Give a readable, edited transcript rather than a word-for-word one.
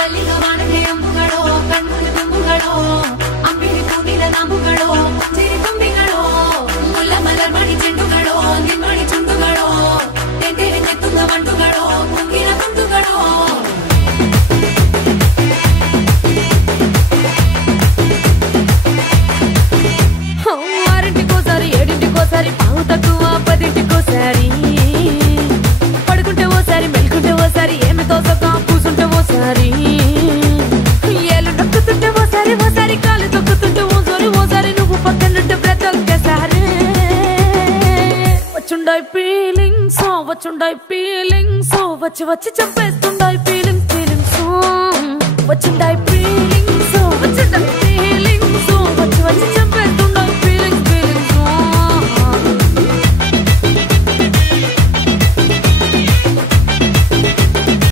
ಮಲ್ಲಿಗ ವಾಣಕ್ಕೆ ಅಂಬುಗಳೋ ಕಣ್ಣುಗಳು ತುಂಬುಗಳೋ ಅಂಬಿರಿ ಕೂಡಿದ ನಂಬುಗಳೋ ಚಿರಿ ತುಂಬಿಗಳೋ ಮುಲ್ಲ ಮಲರ್ ಮಣಿ ಚೆಂಡುಗಳೋ ನಿಮ್ಮಣಿ ಚುಂಡುಗಳೋ ತೆಂದೇರಿ ತೆತ್ತುಂಗ ಬಂಡುಗಳೋ ಮುಂಗಿನ ತುಂಡುಗಳೋ ఆరింటికోసారి ఏడింటికోసారి పావు తక్కువ పదింటికోసారి పడుకుంటే ఓసారి మెలుకుంటే ఓసారి ఏమి తోసక కూసుంటే ఓసారి ఏళ్ళు నొక్కుతుంటే ఓసారి ఓసారి కాలు తొక్కుతుంటే ఓసారి నువ్వు పక్కనుంటే బ్రతొక్కేసారి వచ్చుండాయి ఫీలింగ్స్ వచ్చి వచ్చి చంపేస్తుండాయి ఫీలింగ్స్ వచ్చిండాయి